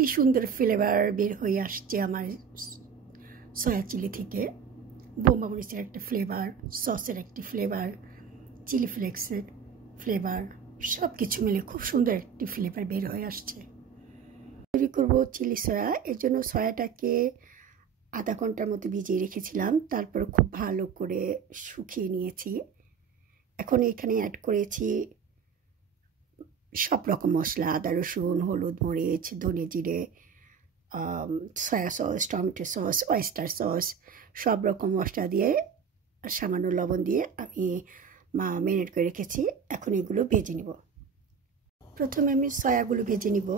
খুবই সুন্দর ফ্লেভার বের হয়ে আসছে আমার সয়া চিলি থেকে। বোম্বা মরিচের একটা ফ্লেভার, সসের একটি ফ্লেভার, চিলি ফ্লেক্সের ফ্লেভার, সব কিছু মিলে খুব সুন্দর একটি ফ্লেভার বের হয়ে আসছে। তৈরি করব চিলি সয়া। এর জন্য সয়াটাকে আধা ঘন্টার মতো ভিজিয়ে রেখেছিলাম, তারপর খুব ভালো করে শুকিয়ে নিয়েছি। এখন এখানে অ্যাড করেছি সব রকম মশলা, আদা রসুন, হলুদ মরিচ, ধনে জিরে, soya sauce, tomato sauce, oyster sauce, সব রকম মশলা দিয়ে সামান্য লবণ দিয়ে আমি ম্যারিনেট করে রেখেছি। এখন এগুলো ভেজে নিব। প্রথমে আমি সয়াগুলো ভেজে নিব।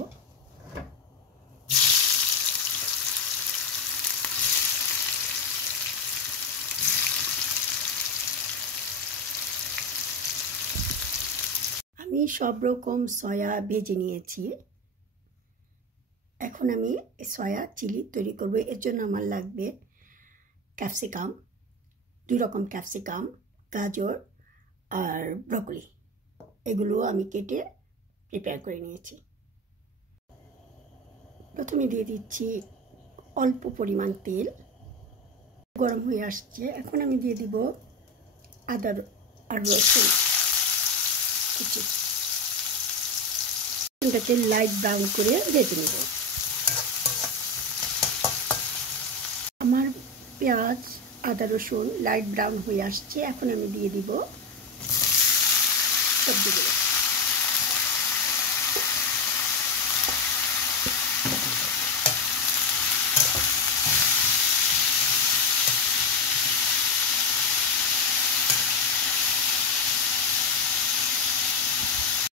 আমি সব রকম সয়া ভেজে নিয়েছি। এখন আমি সয়া চিলি তৈরি করব। এর জন্য আমার লাগবে ক্যাপসিকাম, 2 রকম ক্যাপসিকাম, গাজর আর ব্রকলি। এগুলো আমি কেটে প্রিপেয়ার করে নিয়েছি। প্রথমে দিয়ে দিচ্ছি অল্প পরিমাণ তেল। গরম হয়ে আসছে। এখন আমি দিয়ে দিব আদা আর রসুন কুচি। এটাকে লাইট ব্রাউন করে ভেজে নেব। আমার পেঁয়াজ, আদা রসুন লাইট ব্রাউন হয়ে আসছে। এখন আমি দিয়ে দিব সবজিগুলো।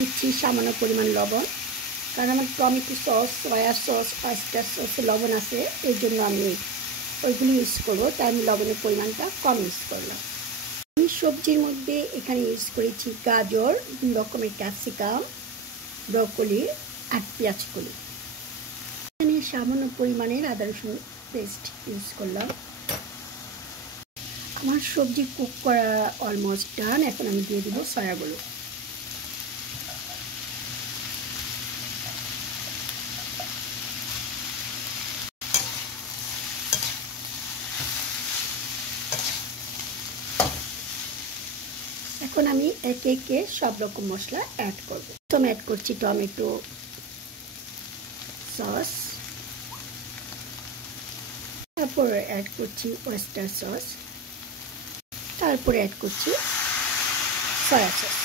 দিচ্ছি সামান্য পরিমাণ লবণ, কারণ আমার tomato sauce, soya sauce, oyster সসে লবণ আছে, এর জন্য আমি ওইগুলো ইউজ করবো, তাই আমি লবণের পরিমাণটা কম ইউজ করলাম। আমি সবজির মধ্যে এখানে ইউজ করেছি গাজর, 2 রকমের ক্যাপসিকাম, ব্রকলি আর পেঁয়াজ কলি। এখানে সামান্য পরিমাণের আদা রসুন পেস্ট ইউজ করলাম। আমার সবজি কুক করা অলমোস্ট ডান। এখন আমি দিয়ে দিব সয়াগুলো। এখন আমি একে একে সব রকম মশলা অ্যাড করব। প্রথমে অ্যাড করছি টমেটো সস, তারপরে অ্যাড করছি ওয়েস্টার সস, তারপরে অ্যাড করছি সয়া সস।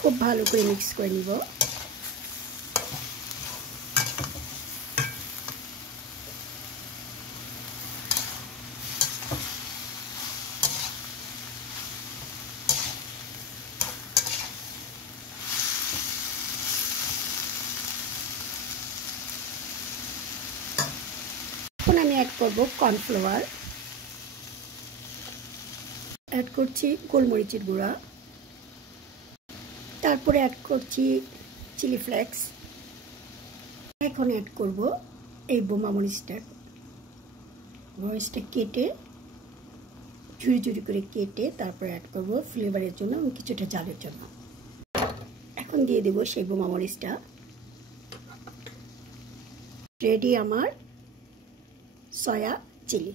খুব ভালো করে মিক্স করে নিব। এখন আমি অ্যাড করব কর্নফ্লাওয়ার, অ্যাড করছি গোলমরিচের গুঁড়া, তারপরে অ্যাড করছি চিলি ফ্লেক্স। এখন অ্যাড করব এই বোম্বা মরিচটা কেটে ঝুড়ি ঝুড়ি করে কেটে তারপরে অ্যাড করব ফ্লেভারের জন্য এবং কিছুটা ঝালের জন্য। এখন দিয়ে দেব সেই বোম্বা মরিচটা। রেডি আমার সয়া চিলি।